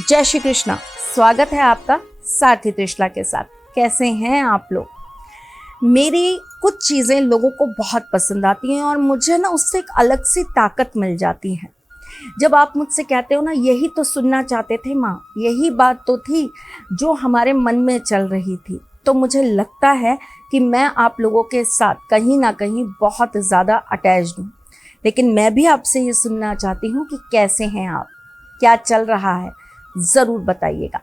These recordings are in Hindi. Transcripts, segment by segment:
जय श्री कृष्णा। स्वागत है आपका सारथी त्रिशला के साथ। कैसे हैं आप लोग? मेरी कुछ चीज़ें लोगों को बहुत पसंद आती हैं और मुझे ना उससे एक अलग सी ताकत मिल जाती है। जब आप मुझसे कहते हो ना, यही तो सुनना चाहते थे माँ, यही बात तो थी जो हमारे मन में चल रही थी, तो मुझे लगता है कि मैं आप लोगों के साथ कहीं ना कहीं बहुत ज़्यादा अटैच्ड हूँ। लेकिन मैं भी आपसे ये सुनना चाहती हूँ कि कैसे हैं आप, क्या चल रहा है, ज़रूर बताइएगा।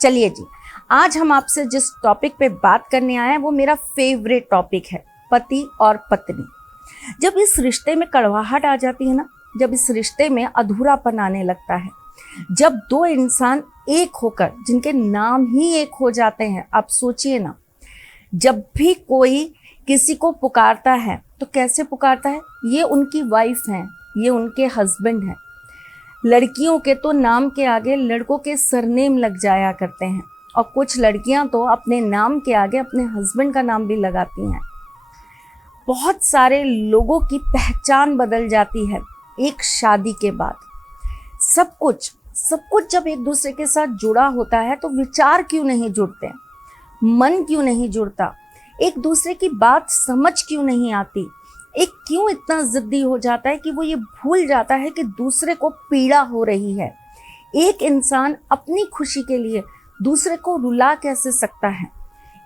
चलिए जी, आज हम आपसे जिस टॉपिक पे बात करने आए हैं वो मेरा फेवरेट टॉपिक है, पति और पत्नी। जब इस रिश्ते में कड़वाहट आ जाती है ना, जब इस रिश्ते में अधूरापन आने लगता है, जब दो इंसान एक होकर जिनके नाम ही एक हो जाते हैं, आप सोचिए ना, जब भी कोई किसी को पुकारता है तो कैसे पुकारता है? ये उनकी वाइफ हैं, ये उनके हस्बैंड हैं। लड़कियों के तो नाम के आगे लड़कों के सरनेम लग जाया करते हैं और कुछ लड़कियां तो अपने नाम के आगे अपने हस्बैंड का नाम भी लगाती हैं। बहुत सारे लोगों की पहचान बदल जाती है एक शादी के बाद। सब कुछ जब एक दूसरे के साथ जुड़ा होता है तो विचार क्यों नहीं जुड़ते, मन क्यों नहीं जुड़ता, एक दूसरे की बात समझ क्यों नहीं आती, एक क्यों इतना जिद्दी हो जाता है कि वो ये भूल जाता है कि दूसरे को पीड़ा हो रही है। एक इंसान अपनी खुशी के लिए दूसरे को रुला कैसे सकता है?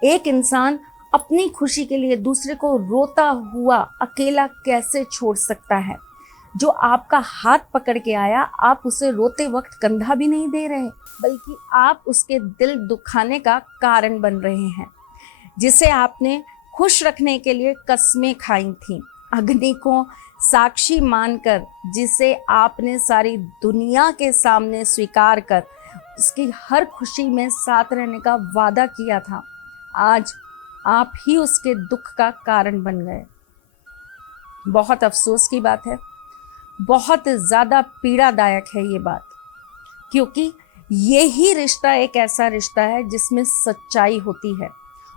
एक इंसान अपनी खुशी के लिए दूसरे को रोता हुआ अकेला कैसे छोड़ सकता है? जो आपका हाथ पकड़ के आया, आप उसे रोते वक्त कंधा भी नहीं दे रहे, बल्कि आप उसके दिल दुखाने का कारण बन रहे हैं। जिसे आपने खुश रखने के लिए कस्में खाई थीं, अग्नि को साक्षी मानकर, जिसे आपने सारी दुनिया के सामने स्वीकार कर उसकी हर खुशी में साथ रहने का वादा किया था, आज आप ही उसके दुख का कारण बन गए। बहुत अफसोस की बात है, बहुत ज़्यादा पीड़ादायक है ये बात, क्योंकि यही रिश्ता एक ऐसा रिश्ता है जिसमें सच्चाई होती है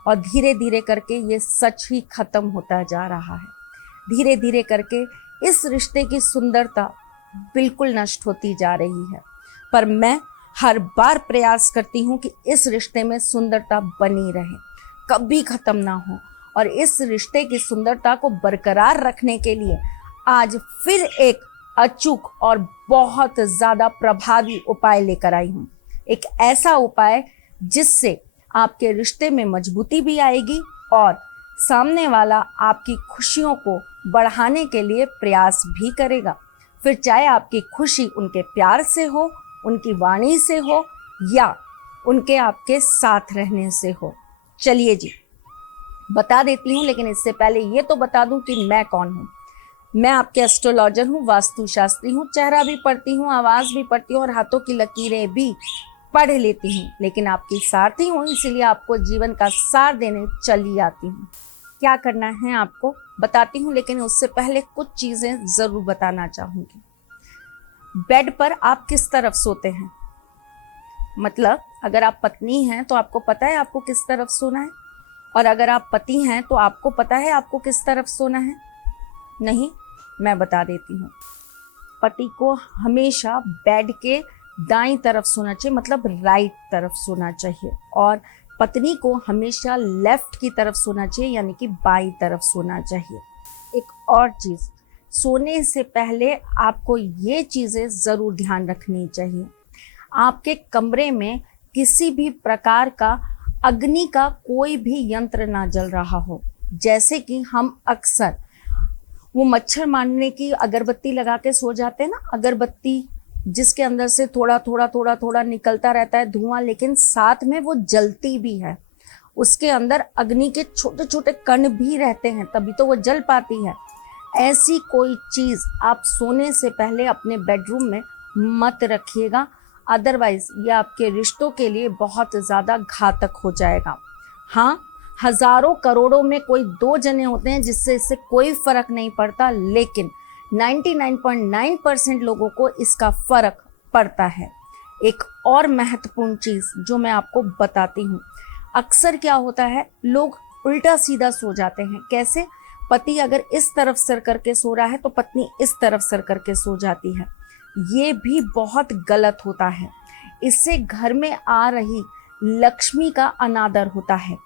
और धीरे धीरे करके ये सच ही खत्म होता जा रहा है। धीरे धीरे करके इस रिश्ते की सुंदरता बिल्कुल नष्ट होती जा रही है। पर मैं हर बार प्रयास करती हूँ कि इस रिश्ते में सुंदरता बनी रहे, कभी ख़त्म ना हो। और इस रिश्ते की सुंदरता को बरकरार रखने के लिए आज फिर एक अचूक और बहुत ज़्यादा प्रभावी उपाय लेकर आई हूँ। एक ऐसा उपाय जिससे आपके रिश्ते में मजबूती भी आएगी और सामने वाला आपकी खुशियों को बढ़ाने के लिए प्रयास भी करेगा। फिर चाहे आपकी खुशी उनके प्यार से हो, उनकी वाणी से हो, या उनके आपके साथ रहने से हो। चलिए जी, बता देती हूँ, लेकिन इससे पहले ये तो बता दूँ कि मैं कौन हूँ। मैं आपके एस्ट्रोलॉजर हूँ, वास्तुशास्त्री हूँ, चेहरा भी पढ़ती हूँ, आवाज़ भी पढ़ती हूँ और हाथों की लकीरें भी पढ़ लेती हूँ। लेकिन आपकी सारथी हूँ, इसीलिए आपको जीवन का सार देने चली आती हूँ। क्या करना है आपको बताती हूँ, लेकिन उससे पहले कुछ चीज़ें ज़रूर बताना चाहूँगी। बेड पर आप किस तरफ सोते हैं? मतलब अगर आप पत्नी हैं तो आपको पता है आपको किस तरफ सोना है, और अगर आप पति हैं तो आपको पता है आपको किस तरफ सोना है? नहीं, मैं बता देती हूँ। पति को हमेशा बेड के दाईं तरफ सोना चाहिए, मतलब राइट तरफ सोना चाहिए, और पत्नी को हमेशा लेफ्ट की तरफ सोना चाहिए, यानी कि बाईं तरफ सोना चाहिए। एक और चीज़, सोने से पहले आपको ये चीज़ें ज़रूर ध्यान रखनी चाहिए। आपके कमरे में किसी भी प्रकार का अग्नि का कोई भी यंत्र ना जल रहा हो। जैसे कि हम अक्सर वो मच्छर मारने की अगरबत्ती लगा के सो जाते हैं ना, अगरबत्ती जिसके अंदर से थोड़ा निकलता रहता है धुआं, लेकिन साथ में वो जलती भी है। उसके अंदर अग्नि के छोटे छोटे कण भी रहते हैं, तभी तो वो जल पाती है। ऐसी कोई चीज़ आप सोने से पहले अपने बेडरूम में मत रखिएगा, अदरवाइज ये आपके रिश्तों के लिए बहुत ज़्यादा घातक हो जाएगा। हाँ, हज़ारों करोड़ों में कोई 2 जने होते हैं जिससे इससे कोई फ़र्क नहीं पड़ता, लेकिन 99.9% लोगों को इसका फ़र्क पड़ता है। एक और महत्वपूर्ण चीज़ जो मैं आपको बताती हूँ, अक्सर क्या होता है, लोग उल्टा सीधा सो जाते हैं। कैसे? पति अगर इस तरफ सर करके सो रहा है तो पत्नी इस तरफ सर करके सो जाती है। ये भी बहुत गलत होता है। इससे घर में आ रही लक्ष्मी का अनादर होता है,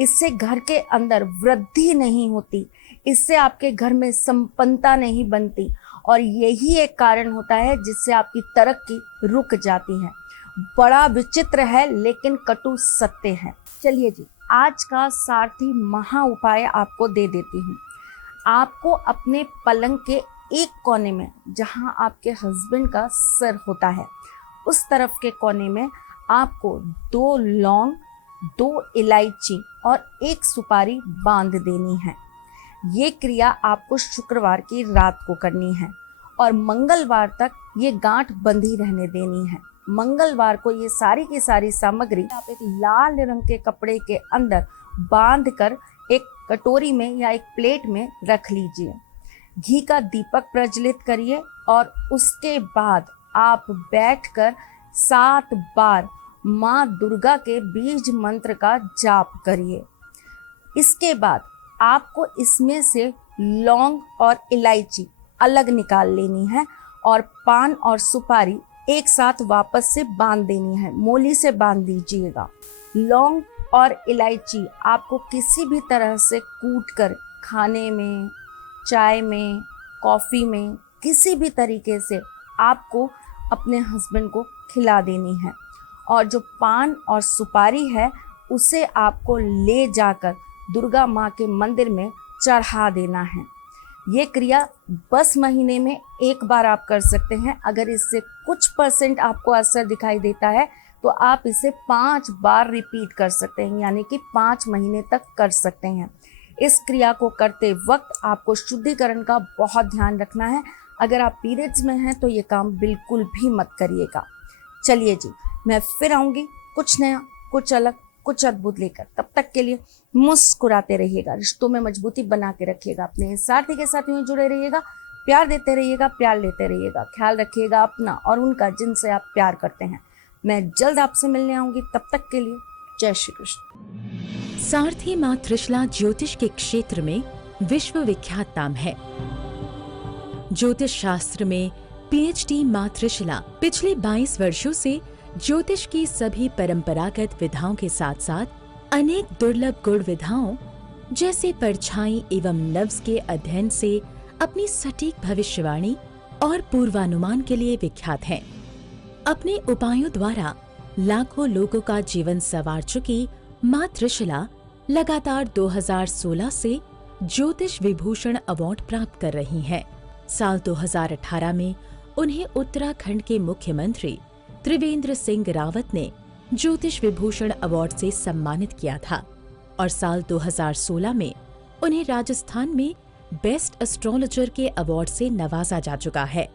इससे घर के अंदर वृद्धि नहीं होती, इससे आपके घर में संपन्नता नहीं बनती और यही एक कारण होता है जिससे आपकी तरक्की रुक जाती है। बड़ा विचित्र है लेकिन कटु सत्य है। चलिए जी, आज का सारथी महा उपाय आपको दे देती हूँ। आपको अपने पलंग के एक कोने में, जहाँ आपके हस्बैंड का सर होता है, उस तरफ के कोने में आपको 2 लौंग, 2 इलायची और 1 सुपारी बांध देनी है। ये क्रिया आपको शुक्रवार की रात को करनी है और मंगलवार तक ये गांठ बंधी रहने देनी है। मंगलवार को ये सारी की सारी सामग्री आप एक लाल रंग के कपड़े के अंदर बांध कर एक कटोरी में या एक प्लेट में रख लीजिए। घी का दीपक प्रज्वलित करिए और उसके बाद आप बैठकर 7 बार माँ दुर्गा के बीज मंत्र का जाप करिए। इसके बाद आपको इसमें से लौंग और इलायची अलग निकाल लेनी है और पान और सुपारी एक साथ वापस से बांध देनी है। मोली से बांध दीजिएगा। लौंग और इलायची आपको किसी भी तरह से कूट कर खाने में, चाय में, कॉफ़ी में, किसी भी तरीके से आपको अपने हस्बैंड को खिला देनी है। और जो पान और सुपारी है उसे आपको ले जाकर दुर्गा माँ के मंदिर में चढ़ा देना है। ये क्रिया बस महीने में एक बार आप कर सकते हैं। अगर इससे कुछ % आपको असर दिखाई देता है तो आप इसे 5 बार रिपीट कर सकते हैं, यानी कि 5 महीने तक कर सकते हैं। इस क्रिया को करते वक्त आपको शुद्धिकरण का बहुत ध्यान रखना है। अगर आप पीरियड्स में हैं तो ये काम बिल्कुल भी मत करिएगा। चलिए जी, मैं फिर आऊँगी कुछ नया, कुछ अलग, कुछ अद्भुत लेकर। तब तक के लिए मुस्कुराते रहिएगा, रिश्तों में मजबूती बना के रखिएगा, अपने साथी के साथ यूं जुड़े रहिएगा, प्यार देते रहिएगा, प्यार लेते रहिएगा। ख्याल रखिएगा अपना और उनका जिनसे आप प्यार करते हैं। मैं जल्द आपसे मिलने आऊंगी। तब तक के लिए जय श्री कृष्ण। सारथी माँ त्रिशला ज्योतिष के क्षेत्र में विश्व विख्यात नाम है। ज्योतिष शास्त्र में PhD माँ त्रिशला पिछले 22 वर्षों से ज्योतिष की सभी परंपरागत विधाओं के साथ साथ अनेक दुर्लभ गुण विधाओं जैसे परछाई एवं नव्स के अध्ययन से अपनी सटीक भविष्यवाणी और पूर्वानुमान के लिए विख्यात हैं। अपने उपायों द्वारा लाखों लोगों का जीवन संवार चुकी माँ त्रिशला लगातार 2016 से ज्योतिष विभूषण अवार्ड प्राप्त कर रही हैं। साल 2018 में उन्हें उत्तराखंड के मुख्यमंत्री त्रिवेंद्र सिंह रावत ने ज्योतिष विभूषण अवार्ड से सम्मानित किया था और साल 2016 में उन्हें राजस्थान में बेस्ट एस्ट्रोलॉजर के अवार्ड से नवाजा जा चुका है।